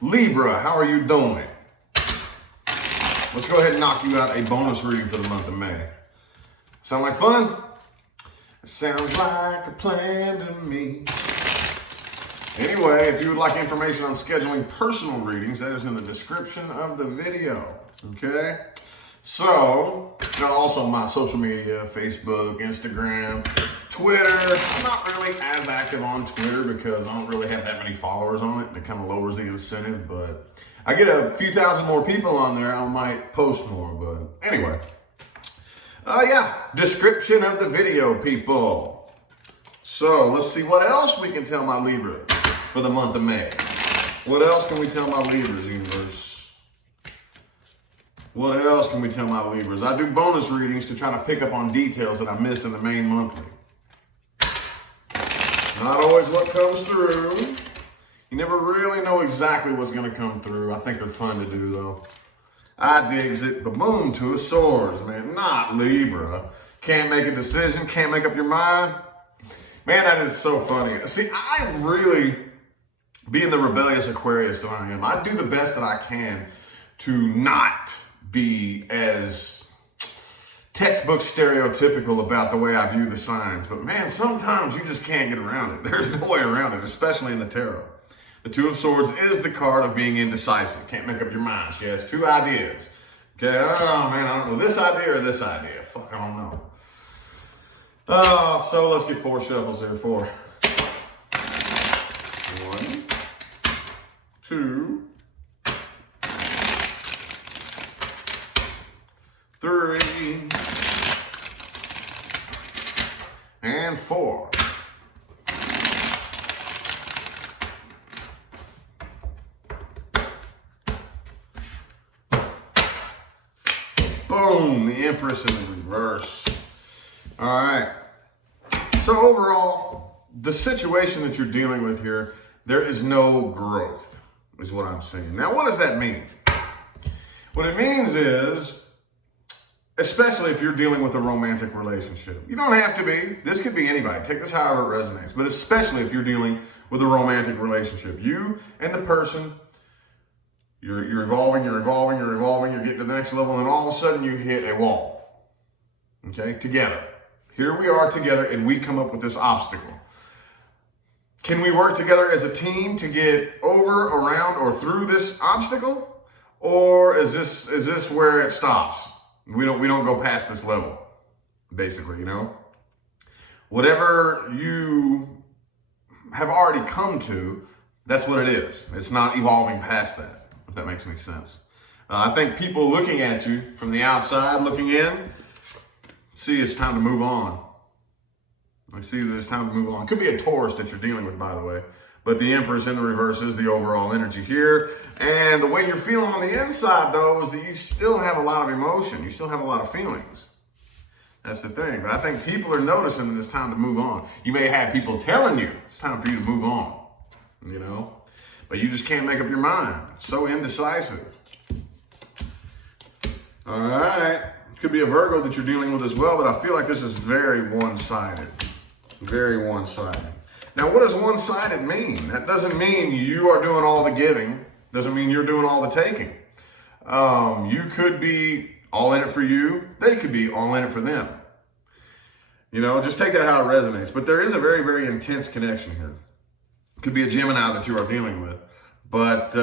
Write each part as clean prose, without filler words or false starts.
Libra, how are you doing? Let's go ahead and knock you out a bonus reading for the month of May. Sound like fun? Sounds like a plan to me. Anyway, if you would like information on scheduling personal readings, that is in the description of the video. Okay? So, also my social media, Facebook, Instagram, Twitter. I'm not really as active on Twitter because I don't really have that many followers on it, and it kind of lowers the incentive, but I get a few thousand more people on there, I might post more, but anyway. Description of the video, people. So, let's see what else we can tell my Libra for the month of May. What else can we tell my Libras, universe? What else can we tell my Libras? I do bonus readings to try to pick up on details that I missed in the main monthly. Not always what comes through. You never really know exactly what's going to come through. I think they're fun to do, though. I digs it. Boom, Two of Swords, man. Not Libra. Can't make a decision. Can't make up your mind. Man, that is so funny. See, I really, being the rebellious Aquarius that I am, I do the best that I can to not be as textbook stereotypical about the way I view the signs. But man, sometimes you just can't get around it. There's no way around it, especially in the tarot. The Two of Swords is the card of being indecisive. Can't make up your mind. She has two ideas. Okay, oh man, I don't know this idea or this idea. Fuck, I don't know. So let's get 4 shuffles here. 4. 1, 2, 3, and 4. Boom, the Empress in the reverse. All right. So overall, the situation that you're dealing with here, there is no growth, is what I'm saying. Now, what does that mean? What it means is, especially if you're dealing with a romantic relationship. You don't have to be. This could be anybody. Take this however it resonates. But especially if you're dealing with a romantic relationship. You and the person, you're evolving, you're getting to the next level, and then all of a sudden you hit a wall. Okay? Together. Here we are together, and we come up with this obstacle. Can we work together as a team to get over, around, or through this obstacle? Or is this where it stops? We don't go past this level, basically, you know? Whatever you have already come to, that's what it is. It's not evolving past that, if that makes any sense. I think people looking at you from the outside, looking in, see it's time to move on. I see that it's time to move on. Could be a Taurus that you're dealing with, by the way. But the Empress in the reverse is the overall energy here. And the way you're feeling on the inside, though, is that you still have a lot of emotion. You still have a lot of feelings. That's the thing. But I think people are noticing that it's time to move on. You may have people telling you it's time for you to move on, you know? But you just can't make up your mind. So indecisive. All right. Could be a Virgo that you're dealing with as well, but I feel like this is very one-sided. Very one-sided. Now, what does one-sided mean? That doesn't mean you are doing all the giving. Doesn't mean you're doing all the taking. You could be all in it for you. They could be all in it for them. You know, just take that how it resonates. But there is a very, very intense connection here. It could be a Gemini that you are dealing with. But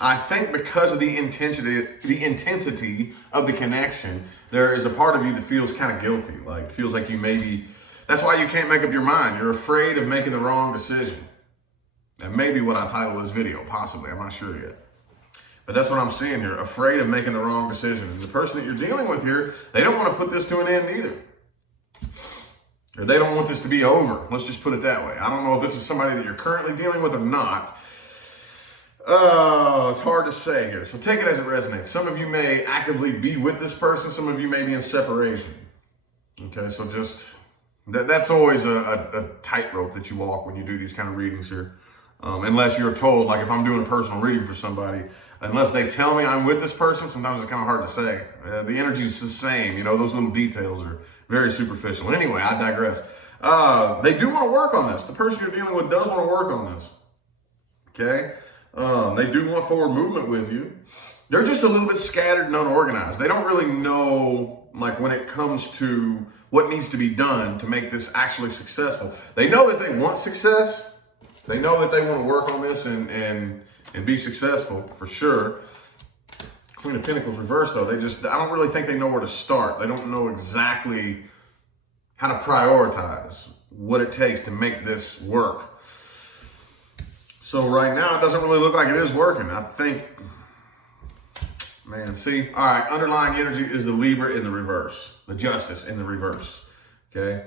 I think because of the intensity of the connection, there is a part of you that feels kind of guilty. Like, feels like you maybe... That's why you can't make up your mind. You're afraid of making the wrong decision. That may be what I title this video, possibly. I'm not sure yet. But that's what I'm seeing here. Afraid of making the wrong decision. And the person that you're dealing with here, they don't want to put this to an end either. Or they don't want this to be over. Let's just put it that way. I don't know if this is somebody that you're currently dealing with or not. It's hard to say here. So take it as it resonates. Some of you may actively be with this person. Some of you may be in separation. Okay, so just... That's always a tightrope that you walk when you do these kind of readings here. Unless you're told, like if I'm doing a personal reading for somebody, unless they tell me I'm with this person, sometimes it's kind of hard to say. The energy is the same, you know, those little details are very superficial. Anyway, I digress. They do want to work on this. The person you're dealing with does want to work on this. Okay? They do want forward movement with you. They're just a little bit scattered and unorganized. They don't really know, like, when it comes to what needs to be done to make this actually successful. They know that they want success. They know that they want to work on this and be successful for sure. Queen of Pentacles reversed though. I don't really think they know where to start. They don't know exactly how to prioritize what it takes to make this work. So right now it doesn't really look like it is working. I think, man, see, all right, underlying energy is the Libra in the reverse, the Justice in the reverse, okay?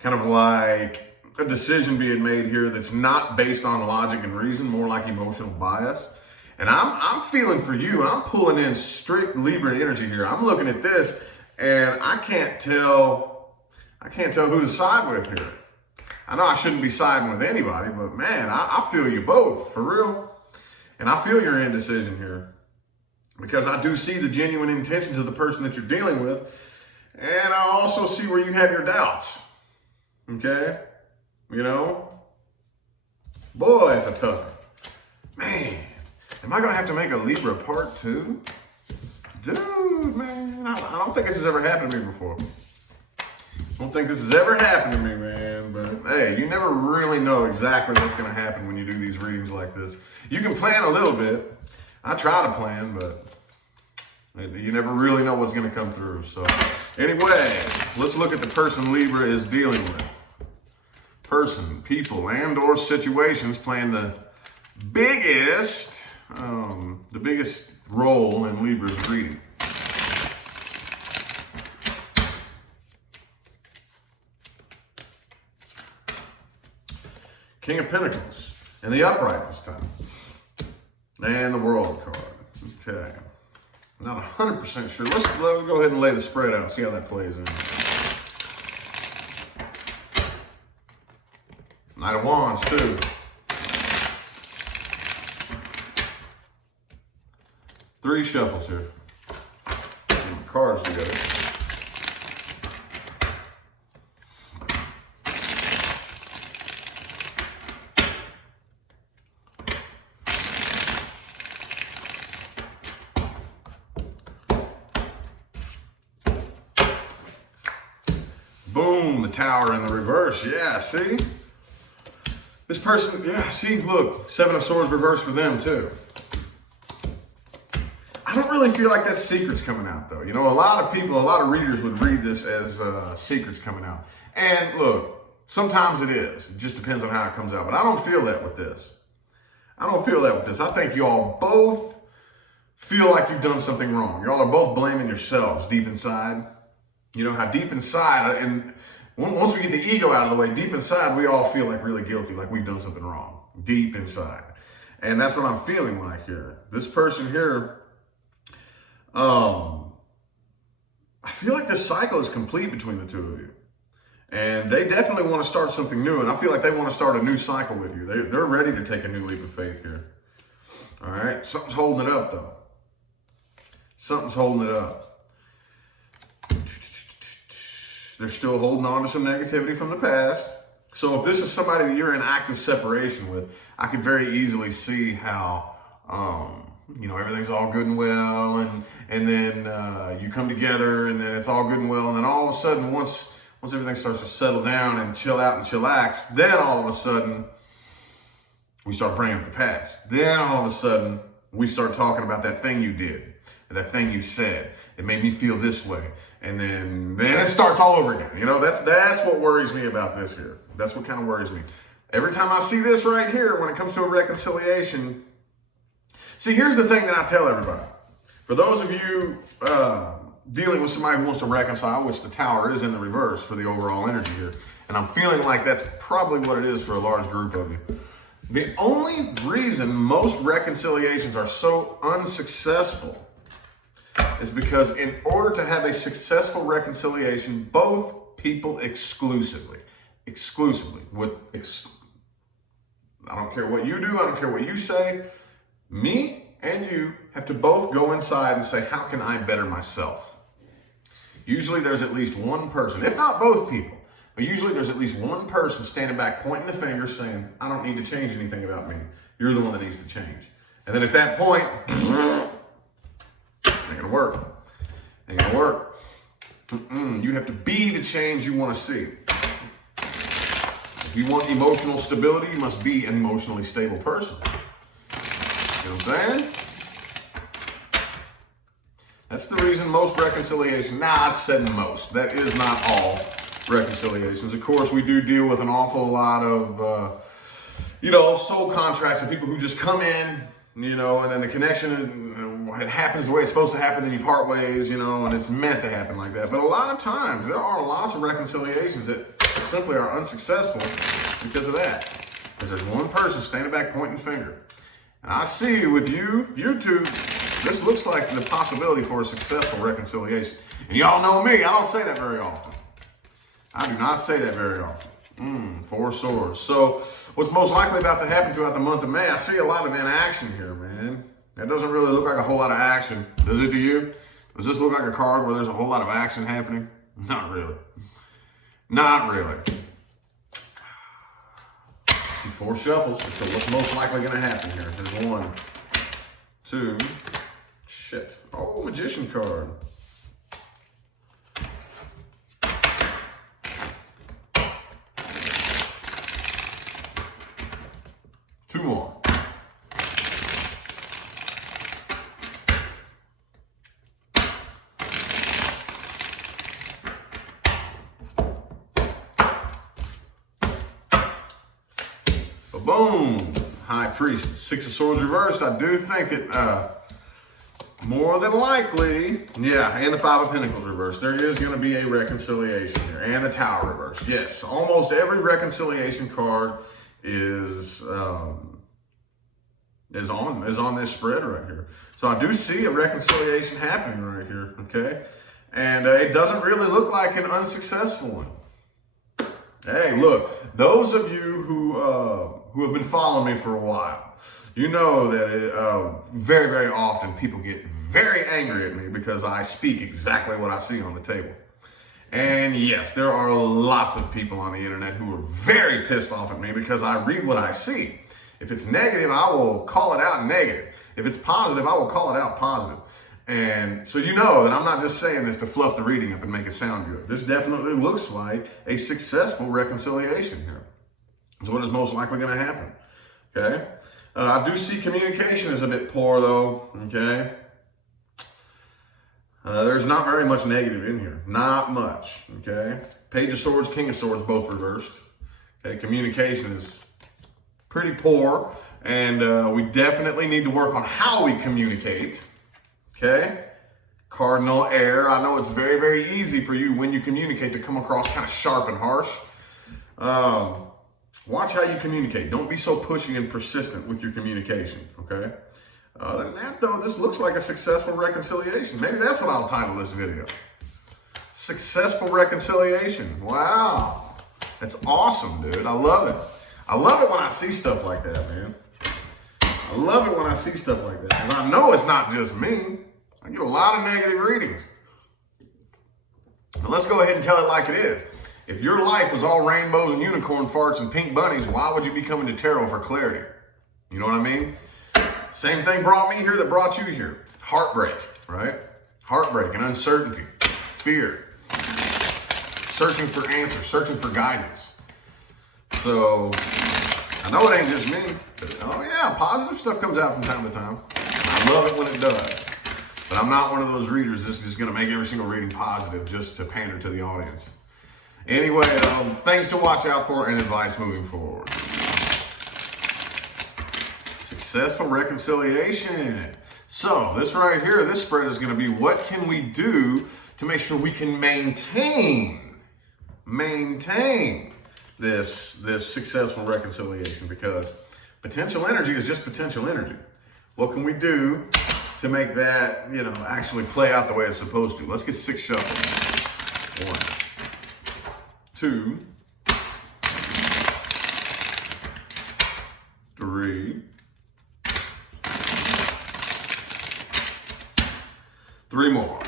Kind of like a decision being made here that's not based on logic and reason, more like emotional bias. And I'm feeling for you, I'm pulling in strict Libra energy here. I'm looking at this and I can't tell who to side with here. I know I shouldn't be siding with anybody, but man, I feel you both, for real. And I feel your indecision here because I do see the genuine intentions of the person that you're dealing with. And I also see where you have your doubts, okay? You know, boy, it's a tough one. Man, am I gonna have to make a Libra part 2? Dude, man, I don't think this has ever happened to me before. I don't think this has ever happened to me, man, but hey, you never really know exactly what's gonna happen when you do these readings like this. You can plan a little bit. I try to plan, but you never really know what's gonna come through. So anyway, let's look at the person Libra is dealing with. Person, people, and or situations playing the biggest role in Libra's reading. King of Pentacles, and the upright this time. And the World card. Okay. Not 100% sure. Let's go ahead and lay the spread out and see how that plays in. Knight of Wands, too. Three shuffles here. Get my cards together. Boom, the Tower in the reverse. Yeah, see? This person, yeah, see, look, Seven of Swords reversed for them too. I don't really feel like that's secrets coming out though. You know, a lot of readers would read this as secrets coming out. And look, sometimes it is. It just depends on how it comes out. But I don't feel that with this. I think y'all both feel like you've done something wrong. Y'all are both blaming yourselves deep inside. You know how deep inside, and once we get the ego out of the way, deep inside, we all feel like really guilty, like we've done something wrong, deep inside. And that's what I'm feeling like here. This person here, I feel like this cycle is complete between the two of you. And they definitely want to start something new. And I feel like they want to start a new cycle with you. They're ready to take a new leap of faith here. All right. Something's holding it up, though. Something's holding it up. They're still holding on to some negativity from the past. So if this is somebody that you're in active separation with, I could very easily see how, you know, everything's all good and well, and then you come together, and then it's all good and well, and then all of a sudden, once everything starts to settle down and chill out and chillax, then all of a sudden, we start bringing up the past. Then all of a sudden, we start talking about that thing you did, and that thing you said. It made me feel this way. And then it starts all over again. You know, that's what worries me about this here. That's what kind of worries me. Every time I see this right here, when it comes to a reconciliation, see, here's the thing that I tell everybody. For those of you dealing with somebody who wants to reconcile, which the Tower is in the reverse for the overall energy here, and I'm feeling like that's probably what it is for a large group of you. The only reason most reconciliations are so unsuccessful is because in order to have a successful reconciliation, both people exclusively, I don't care what you do, I don't care what you say, me and you have to both go inside and say, how can I better myself? Usually there's at least one person, if not both people, but usually there's at least one person standing back, pointing the finger saying, I don't need to change anything about me. You're the one that needs to change. And then at that point, ain't gonna work. Ain't gonna work. You have to be the change you want to see. If you want emotional stability, you must be an emotionally stable person. You know what I'm saying? That's the reason most reconciliation, I said most. That is not all reconciliations. Of course, we do deal with an awful lot of, soul contracts and people who just come in, and then the connection, it happens the way it's supposed to happen, and you part ways, and it's meant to happen like that. But a lot of times, there are lots of reconciliations that simply are unsuccessful because of that. Because there's one person standing back pointing the finger. And I see with you two, this looks like the possibility for a successful reconciliation. And y'all know me, I don't say that very often. I do not say that very often. 4 swords. So what's most likely about to happen throughout the month of May, I see a lot of inaction here, man. That doesn't really look like a whole lot of action. Does it to you? Does this look like a card where there's a whole lot of action happening? Not really. Not really. 4 shuffles. So what's most likely going to happen here? There's 1, 2, shit. Oh, Magician card. Two more. Boom! High Priest, 6 of Swords reversed. I do think that more than likely, and the 5 of Pentacles reversed. There is going to be a reconciliation here, and the Tower reversed. Yes, almost every reconciliation card is on this spread right here. So I do see a reconciliation happening right here. Okay, and it doesn't really look like an unsuccessful one. Hey, look, those of you who have been following me for a while, you know that very, very often people get very angry at me because I speak exactly what I see on the table. And yes, there are lots of people on the internet who are very pissed off at me because I read what I see. If it's negative, I will call it out negative. If it's positive, I will call it out positive. And so you know that I'm not just saying this to fluff the reading up and make it sound good. This definitely looks like a successful reconciliation here. That's what is most likely going to happen. Okay? I do see communication is a bit poor though. Okay? There's not very much negative in here. Not much. Okay? Page of Swords, King of Swords, both reversed. Okay? Communication is pretty poor. And we definitely need to work on how we communicate. Okay? Cardinal air. I know it's very, very easy for you when you communicate to come across kind of sharp and harsh. Watch how you communicate. Don't be so pushy and persistent with your communication. Okay? Other than that, though, this looks like a successful reconciliation. Maybe that's what I'll title this video. Successful reconciliation. Wow. That's awesome, dude. I love it. I love it when I see stuff like that, man. I love it when I see stuff like that. And I know it's not just me. I get a lot of negative readings. But let's go ahead and tell it like it is. If your life was all rainbows and unicorn farts and pink bunnies, why would you be coming to tarot for clarity? You know what I mean? Same thing brought me here that brought you here. Heartbreak, right? Heartbreak and uncertainty, fear, searching for answers, searching for guidance. So I know it ain't just me, but oh yeah, positive stuff comes out from time to time. I love it when it does. But I'm not one of those readers that's just going to make every single reading positive just to pander to the audience. Anyway, things to watch out for and advice moving forward. Successful reconciliation. So this right here, this spread is going to be what can we do to make sure we can maintain this successful reconciliation, because potential energy is just potential energy. What can we do to make that, actually play out the way it's supposed to? Let's get 6 shuffles. 1, 2, 3, 3 more.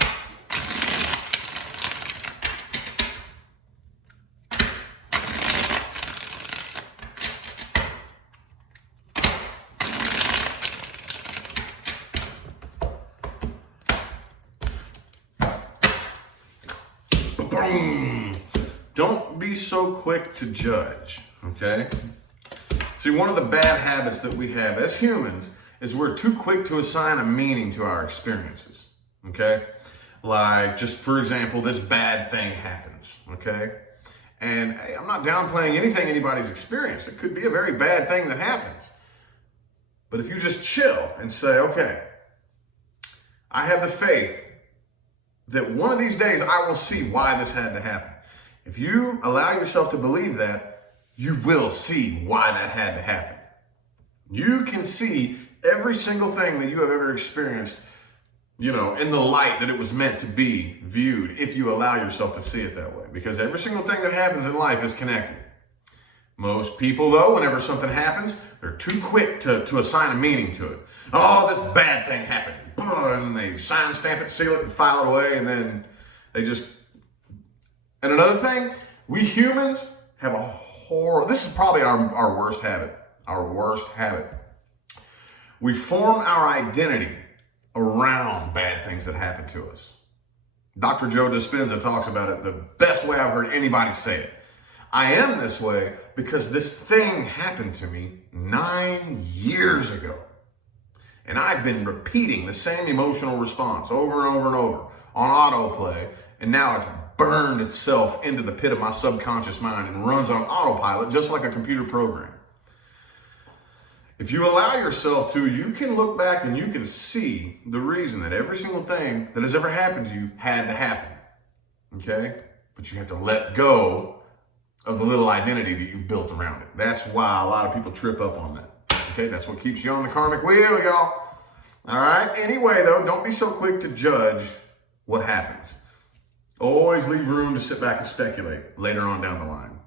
4, be so quick to judge, okay? See, one of the bad habits that we have as humans is we're too quick to assign a meaning to our experiences, okay? Like, just for example, this bad thing happens, okay? And hey, I'm not downplaying anything anybody's experienced. It could be a very bad thing that happens. But if you just chill and say, okay, I have the faith that one of these days I will see why this had to happen. If you allow yourself to believe that, you will see why that had to happen. You can see every single thing that you have ever experienced, in the light that it was meant to be viewed, if you allow yourself to see it that way. Because every single thing that happens in life is connected. Most people, though, whenever something happens, they're too quick to assign a meaning to it. Oh, this bad thing happened. And they sign, stamp it, seal it, and file it away, and then they just... And another thing, we humans have a horror... This is probably our worst habit. Our worst habit. We form our identity around bad things that happen to us. Dr. Joe Dispenza talks about it the best way I've heard anybody say it. I am this way because this thing happened to me 9 years ago. And I've been repeating the same emotional response over and over and over on autoplay. And now it's burned itself into the pit of my subconscious mind and runs on autopilot just like a computer program. If you allow yourself to, you can look back and you can see the reason that every single thing that has ever happened to you had to happen. Okay? But you have to let go of the little identity that you've built around it. That's why a lot of people trip up on that. Okay? That's what keeps you on the karmic wheel, y'all. All right? Anyway, though, don't be so quick to judge what happens. Always leave room to sit back and speculate later on down the line.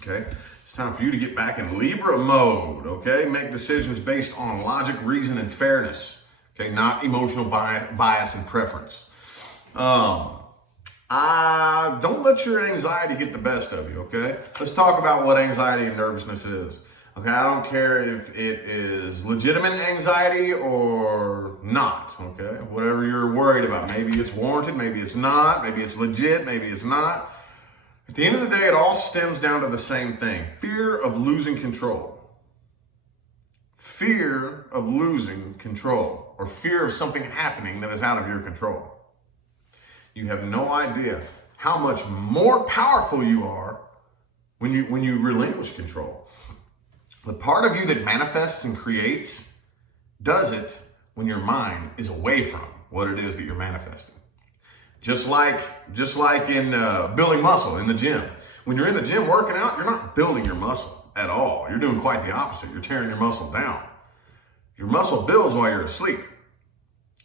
Okay? It's time for you to get back in Libra mode, okay? Make decisions based on logic, reason, and fairness, okay? Not emotional bias and preference. Don't let your anxiety get the best of you, okay? Let's talk about what anxiety and nervousness is, okay? I don't care if it is legitimate anxiety or not, okay? Whatever you're worried about. Maybe it's warranted, maybe it's not, maybe it's legit, maybe it's not. At the end of the day, it all stems down to the same thing. Fear of losing control. Fear of losing control, or fear of something happening that is out of your control. You have no idea how much more powerful you are when you relinquish control. The part of you that manifests and creates does it when your mind is away from what it is that you're manifesting. Just like in building muscle in the gym. When you're in the gym working out, you're not building your muscle at all. You're doing quite the opposite. You're tearing your muscle down. Your muscle builds while you're asleep.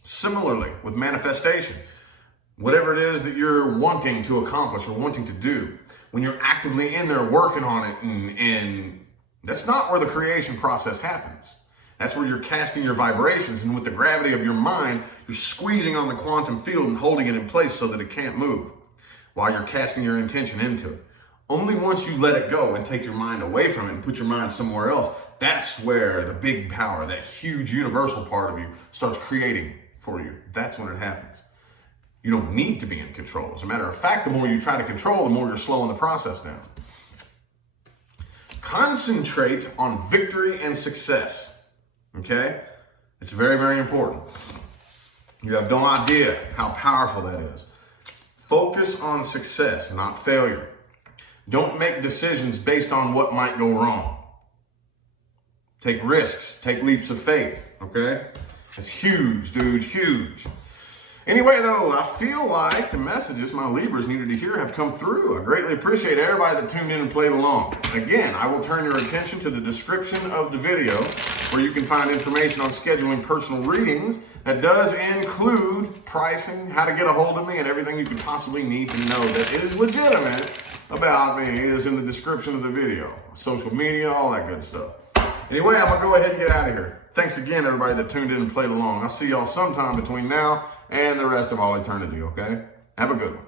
Similarly, with manifestation, whatever it is that you're wanting to accomplish or wanting to do, when you're actively in there working on it, and that's not where the creation process happens. That's where you're casting your vibrations, and with the gravity of your mind, you're squeezing on the quantum field and holding it in place so that it can't move while you're casting your intention into it. Only once you let it go and take your mind away from it and put your mind somewhere else, that's where the big power, that huge universal part of you, starts creating for you. That's when it happens. You don't need to be in control. As a matter of fact, the more you try to control, the more you're slowing the process down. Concentrate on victory and success. Okay? It's very, very important. You have no idea how powerful that is. Focus on success, not failure. Don't make decisions based on what might go wrong. Take risks, take leaps of faith, okay? It's huge, dude, huge. Anyway, though, I feel like the messages my Libras needed to hear have come through. I greatly appreciate everybody that tuned in and played along. Again, I will turn your attention to the description of the video where you can find information on scheduling personal readings that does include pricing, how to get a hold of me, and everything you could possibly need to know that is legitimate about me is in the description of the video. Social media, all that good stuff. Anyway, I'm going to go ahead and get out of here. Thanks again, everybody that tuned in and played along. I'll see y'all sometime between now and the rest of all eternity, okay? Have a good one.